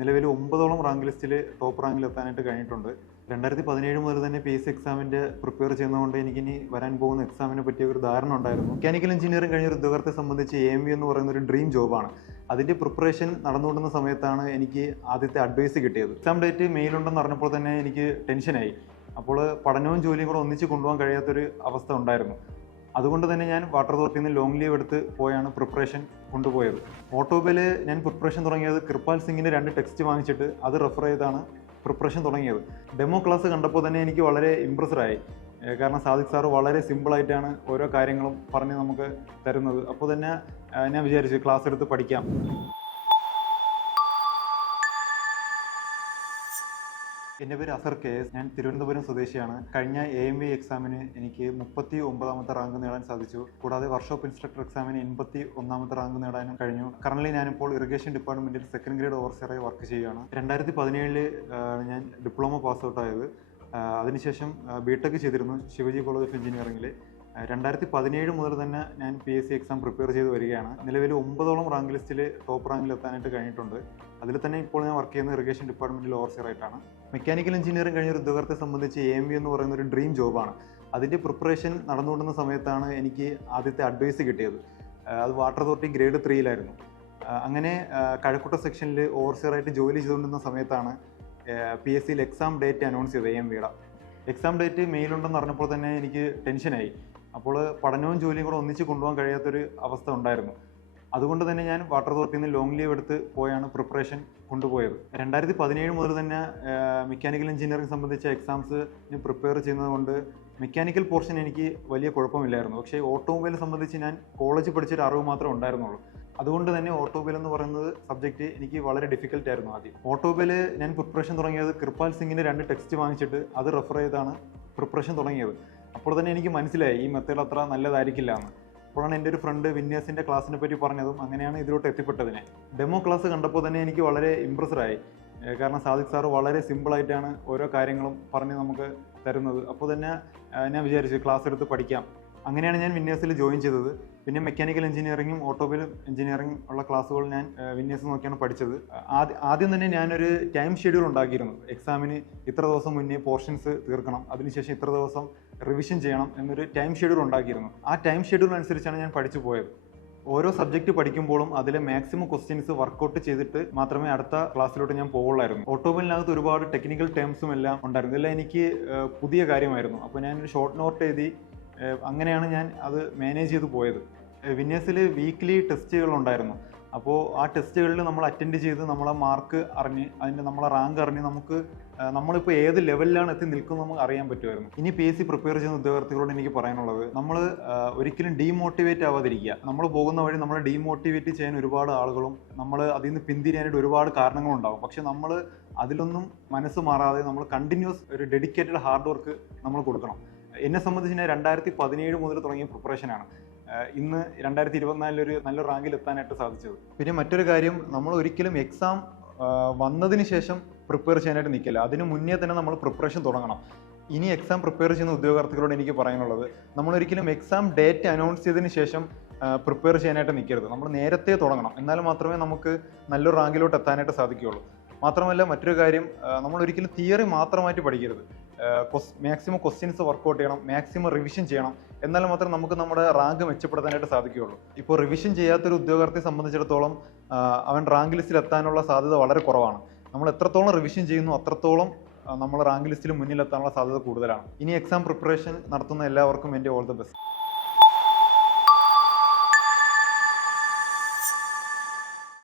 നിലവിൽ 9ഓളം റാങ്ക് ലിസ്റ്റിൽ ടോപ്പ് റാങ്കിൽ എത്താനായിട്ട് കഴിഞ്ഞിട്ടുണ്ട്. 2017 മുതൽ തന്നെ PSC എക്സാമിൻ്റെ പ്രിപ്പയർ ചെയ്യുന്നതുകൊണ്ട് എനിക്കിനി വരാൻ പോകുന്ന എക്സാമിനെ പറ്റിയ ഒരു ധാരണ ഉണ്ടായിരുന്നു. മെക്കാനിക്കൽ എഞ്ചിനീയറിംഗ് കഴിഞ്ഞ ഒരു ഉദ്യോഗത്തെ സംബന്ധിച്ച് AMV എന്ന് പറയുന്ന ഒരു ഡ്രീം ജോബാണ്. അതിൻ്റെ പ്രിപ്പറേഷൻ നടന്നുകൊണ്ടുന്ന സമയത്താണ് എനിക്ക് ആദ്യത്തെ അഡ്വൈസ് കിട്ടിയത്. എക്സാം ഡേറ്റ് മെയിലുണ്ടെന്ന് അറിഞ്ഞപ്പോൾ തന്നെ എനിക്ക് ടെൻഷനായി. അപ്പോൾ പഠനവും ജോലിയും കൂടെ ഒന്നിച്ച് കൊണ്ടുപോകാൻ കഴിയാത്തൊരു അവസ്ഥ ഉണ്ടായിരുന്നു. അതുകൊണ്ട് തന്നെ ഞാൻ വാട്ടർ അതോറിറ്റിയിൽ നിന്ന് ലോങ് ലീവ് എടുത്ത് പോയാണ് പ്രിപ്പറേഷൻ കൊണ്ടുപോയത്. ഓട്ടോബിൽ ഞാൻ പ്രിപ്പറേഷൻ തുടങ്ങിയത് കൃപാൽ സിംഗിൻ്റെ 2 ടെക്സ്റ്റ് വാങ്ങിച്ചിട്ട് അത് റെഫർ ചെയ്താണ് പ്രിപ്പറേഷൻ തുടങ്ങിയത്. ഡെമോ ക്ലാസ് കണ്ടപ്പോൾ തന്നെ എനിക്ക് വളരെ ഇമ്പ്രസ്ഡായി. കാരണം സാദിഖ് സാറ് വളരെ സിമ്പിളായിട്ടാണ് ഓരോ കാര്യങ്ങളും പറഞ്ഞ് നമുക്ക് തരുന്നത്. അപ്പോൾ തന്നെ ഞാൻ വിചാരിച്ചു ക്ലാസ് എടുത്ത് പഠിക്കാം. എൻ്റെ പേര് അസർ KS. ഞാൻ തിരുവനന്തപുരം സ്വദേശിയാണ്. കഴിഞ്ഞ AMV എക്സാമിന് എനിക്ക് 39ാമത്തെ റാങ്ക് നേടാൻ സാധിച്ചു. കൂടാതെ വർക്ക്ഷോപ്പ് ഇൻസ്ട്രക്ടർ എക്സാമിന് 81ാമത്തെ റാങ്ക് നേടാനും കഴിഞ്ഞു. കറൻറ്റ്ലി ഞാനിപ്പോൾ ഇറിഗേഷൻ ഡിപ്പാർട്ട്മെൻറ്റിൽ സെക്കൻഡ് ഗ്രേഡ് ഓവർസിയറായി വർക്ക് ചെയ്യുകയാണ്. 2017 ഞാൻ ഡിപ്ലോമ പാസ് ഔട്ടായത്. അതിനുശേഷം BTech ചെയ്തിരുന്നു ശിവജി കോളേജ് ഓഫ് എഞ്ചിനീയറിംഗിൽ. 2017 മുതൽ തന്നെ ഞാൻ PSC എക്സാം പ്രിപ്പയർ ചെയ്ത് വരികയാണ്. നിലവിൽ 9ഓളം റാങ്ക് ലിസ്റ്റിൽ ടോപ്പ് റാങ്കിൽ എത്താനായിട്ട് കഴിഞ്ഞിട്ടുണ്ട്. അതിൽ തന്നെ ഇപ്പോൾ ഞാൻ വർക്ക് ചെയ്യുന്ന ഇറിഗേഷൻ ഡിപ്പാർട്ട്മെൻറ്റിൽ ഓവർസിയറായിട്ടാണ്. മെക്കാനിക്കൽ എഞ്ചിനീയറിംഗ് കഴിഞ്ഞ ഒരു ഉദ്യോഗത്തെ സംബന്ധിച്ച് AMV എന്ന് പറയുന്ന ഒരു ഡ്രീം ജോബാണ്. അതിൻ്റെ പ്രിപ്പറേഷൻ നടന്നുകൊണ്ടുന്ന സമയത്താണ് എനിക്ക് ആദ്യത്തെ അഡ്വൈസ് കിട്ടിയത്. അത് വാട്ടർ അതോറിറ്റി ഗ്രേഡ് 3-ലായിരുന്നു. അങ്ങനെ കഴക്കൂട്ട സെക്ഷനിൽ ഓവർസിയറായിട്ട് ജോലി ചെയ്തുകൊണ്ടിരുന്ന സമയത്താണ് PSCയിൽ എക്സാം ഡേറ്റ് അനൗൺസ് ചെയ്തത്. AMVയുടെ എക്സാം ഡേറ്റ് മെയിലുണ്ടെന്ന് അറിഞ്ഞപ്പോൾ തന്നെ എനിക്ക് ടെൻഷനായി. അപ്പോൾ പഠനവും ജോലിയും കൂടെ ഒന്നിച്ച് കൊണ്ടുപോകാൻ കഴിയാത്തൊരു അവസ്ഥ ഉണ്ടായിരുന്നു. അതുകൊണ്ട് തന്നെ ഞാൻ വാട്ടർ അതോറിറ്റിയിൽ നിന്ന് ലോങ് ലീവ് എടുത്ത് പോയാണ് പ്രിപ്പറേഷൻ കൊണ്ടുപോയത്. 2017 മുതൽ തന്നെ മെക്കാനിക്കൽ എഞ്ചിനീയറിംഗ് സംബന്ധിച്ച എക്സാംസിന് പ്രിപ്പയർ ചെയ്യുന്നത് കൊണ്ട് മെക്കാനിക്കൽ പോർഷൻ എനിക്ക് വലിയ കുഴപ്പമില്ലായിരുന്നു. പക്ഷേ ഓട്ടോമൊബൈൽ സംബന്ധിച്ച് ഞാൻ കോളേജിൽ പഠിച്ചൊരു അറിവ് മാത്രമേ ഉണ്ടായിരുന്നുള്ളൂ. അതുകൊണ്ട് തന്നെ ഓട്ടോമൊബൈൽ എന്ന് പറയുന്നത് സബ്ജക്റ്റ് എനിക്ക് വളരെ ഡിഫിക്കൽട്ട് ആയിരുന്നു ആദ്യം. ഓട്ടോമൊബൈൽ ഞാൻ പ്രിപ്പറേഷൻ തുടങ്ങിയത് കൃപാൽ സിംഗിൻ്റെ 2 ടെക്സ്റ്റ് വാങ്ങിച്ചിട്ട് അത് റെഫർ ചെയ്താണ് പ്രിപ്പറേഷൻ തുടങ്ങിയത്. അപ്പോൾ തന്നെ എനിക്ക് മനസ്സിലായി ഈ മെത്തേഡ് അത്ര നല്ലതായിരിക്കില്ല എന്ന്. അപ്പോഴാണ് എൻ്റെ ഒരു ഫ്രണ്ട് വിന്യാസിൻ്റെ ക്ലാസ്സിനെ പറ്റി പറഞ്ഞതും അങ്ങനെയാണ് ഇതിലോട്ട് എത്തിപ്പെട്ടതിനെ. ഡെമോ ക്ലാസ് കണ്ടപ്പോൾ തന്നെ എനിക്ക് വളരെ ഇമ്പ്രസ്ഡായി. കാരണം സാദിഖ് സാറ് വളരെ സിമ്പിളായിട്ടാണ് ഓരോ കാര്യങ്ങളും പറഞ്ഞ് നമുക്ക് തരുന്നത്. അപ്പോൾ തന്നെ ഞാൻ വിചാരിച്ചു ക്ലാസ് എടുത്ത് പഠിക്കാം. അങ്ങനെയാണ് ഞാൻ വിന്യാസിൽ ജോയിൻ ചെയ്തത്. പിന്നെ മെക്കാനിക്കൽ എഞ്ചിനീയറിംഗും ഓട്ടോമൊബൈൽ എഞ്ചിനീയറിംഗ് ഉള്ള ക്ലാസ്സുകൾ ഞാൻ വിന്യാസ് നോക്കിയാണ് പഠിച്ചത്. ആദ്യം തന്നെ ഞാനൊരു ടൈം ഷെഡ്യൂൾ ഉണ്ടാക്കിയിരുന്നു. എക്സാമിന് ഇത്ര ദിവസം മുന്നേ പോർഷൻസ് തീർക്കണം, അതിനുശേഷം ഇത്ര ദിവസം റിവിഷൻ ചെയ്യണം എന്നൊരു ടൈം ഷെഡ്യൂൾ ഉണ്ടാക്കിയിരുന്നു. ആ ടൈം ഷെഡ്യൂൾ അനുസരിച്ചാണ് ഞാൻ പഠിച്ചു പോയത്. ഓരോ സബ്ജക്റ്റ് പഠിക്കുമ്പോഴും അതിലെ മാക്സിമം ക്വസ്റ്റ്യൻസ് വർക്കൗട്ട് ചെയ്തിട്ട് മാത്രമേ അടുത്ത ക്ലാസ്സിലോട്ട് ഞാൻ പോകുള്ളായിരുന്നു. ഓട്ടോമൊബൈലിനകത്ത് ഒരുപാട് ടെക്നിക്കൽ ടേംസും എല്ലാം ഉണ്ടായിരുന്നു. ഇതെല്ലാം എനിക്ക് പുതിയ കാര്യമായിരുന്നു. അപ്പോൾ ഞാനൊരു ഷോർട്ട് നോട്ട് എഴുതി അങ്ങനെയാണ് ഞാൻ അത് മാനേജ് ചെയ്ത് പോയത്. വിന്യാസിൽ വീക്ക്ലി ടെസ്റ്റുകൾ ഉണ്ടായിരുന്നു. അപ്പോൾ ആ ടെസ്റ്റുകളിൽ നമ്മൾ അറ്റൻഡ് ചെയ്ത് നമ്മളെ മാർക്ക് അറിഞ്ഞ് നമ്മളെ റാങ്ക് അറിഞ്ഞ് നമ്മളിപ്പോൾ ഏത് ലെവലിലാണ് എത്തി നിൽക്കുന്നത് നമുക്ക് അറിയാൻ പറ്റുമായിരുന്നു. ഇനി PSC പ്രിപ്പയർ ചെയ്യുന്ന ഉദ്യോഗാർത്ഥികളോട് എനിക്ക് പറയാനുള്ളത്, നമ്മൾ ഒരിക്കലും ഡീമോട്ടിവേറ്റ് ആവാതിരിക്കുക. നമ്മൾ പോകുന്ന വഴി നമ്മളെ ഡീമോട്ടിവേറ്റ് ചെയ്യാൻ ഒരുപാട് ആളുകളും നമ്മൾ അതിൽ നിന്ന് പിന്തിരിയാനായിട്ട് ഒരുപാട് കാരണങ്ങളുണ്ടാകും. പക്ഷെ നമ്മൾ അതിലൊന്നും മനസ്സ് മാറാതെ നമ്മൾ കണ്ടിന്യൂസ് ഒരു ഡെഡിക്കേറ്റഡ് ഹാർഡ് വർക്ക് നമ്മൾ കൊടുക്കണം. എന്നെ സംബന്ധിച്ച് ഞാൻ 2017 മുതൽ തുടങ്ങിയ പ്രിപ്പറേഷനാണ് ഇന്ന് 2024 ഒരു നല്ല റാങ്കിൽ എത്താനായിട്ട് സാധിച്ചത്. പിന്നെ മറ്റൊരു കാര്യം, നമ്മൾ ഒരിക്കലും എക്സാം വന്നതിന് ശേഷം പ്രിപ്പയർ ചെയ്യാനായിട്ട് നിൽക്കില്ല. അതിന് മുന്നേ തന്നെ നമ്മൾ പ്രിപ്പറേഷൻ തുടങ്ങണം. ഇനി എക്സാം പ്രിപ്പയർ ചെയ്യുന്ന ഉദ്യോഗാർത്ഥികളോട് എനിക്ക് പറയാനുള്ളത്, നമ്മളൊരിക്കലും എക്സാം ഡേറ്റ് അനൗൺസ് ചെയ്തതിന് ശേഷം പ്രിപ്പയർ ചെയ്യാനായിട്ട് നിൽക്കരുത്. നമ്മൾ നേരത്തെ തുടങ്ങണം. എന്നാൽ മാത്രമേ നമുക്ക് നല്ലൊരു റാങ്കിലോട്ട് എത്താനായിട്ട് സാധിക്കുകയുള്ളൂ. മാത്രമല്ല മറ്റൊരു കാര്യം, നമ്മൾ ഒരിക്കലും തിയറി മാത്രമായിട്ട് പഠിക്കരുത്. മാക്സിമം ക്വസ്റ്റ്യൻസ് വർക്കൗട്ട് ചെയ്യണം, മാക്സിമം റിവിഷൻ ചെയ്യണം. എന്നാൽ മാത്രമേ നമുക്ക് നമ്മുടെ റാങ്ക് മെച്ചപ്പെടുത്താനായിട്ട് സാധിക്കുകയുള്ളൂ. ഇപ്പോൾ റിവിഷൻ ചെയ്യാത്തൊരു ഉദ്യോഗാർത്ഥിയെ സംബന്ധിച്ചിടത്തോളം അവൻ റാങ്ക് ലിസ്റ്റിൽ എത്താനുള്ള സാധ്യത വളരെ കുറവാണ്. നമ്മൾ എത്രത്തോളം റിവിഷൻ ചെയ്യുന്നു അത്രത്തോളം നമ്മൾ റാങ്ക് ലിസ്റ്റിൽ മുന്നിലെത്താനുള്ള സാധ്യത കൂടുതലാണ്. ഇനി എക്സാം പ്രിപ്പറേഷൻ നടത്തുന്ന എല്ലാവർക്കും എൻ്റെ ഓൾ ദി ബെസ്റ്റ്.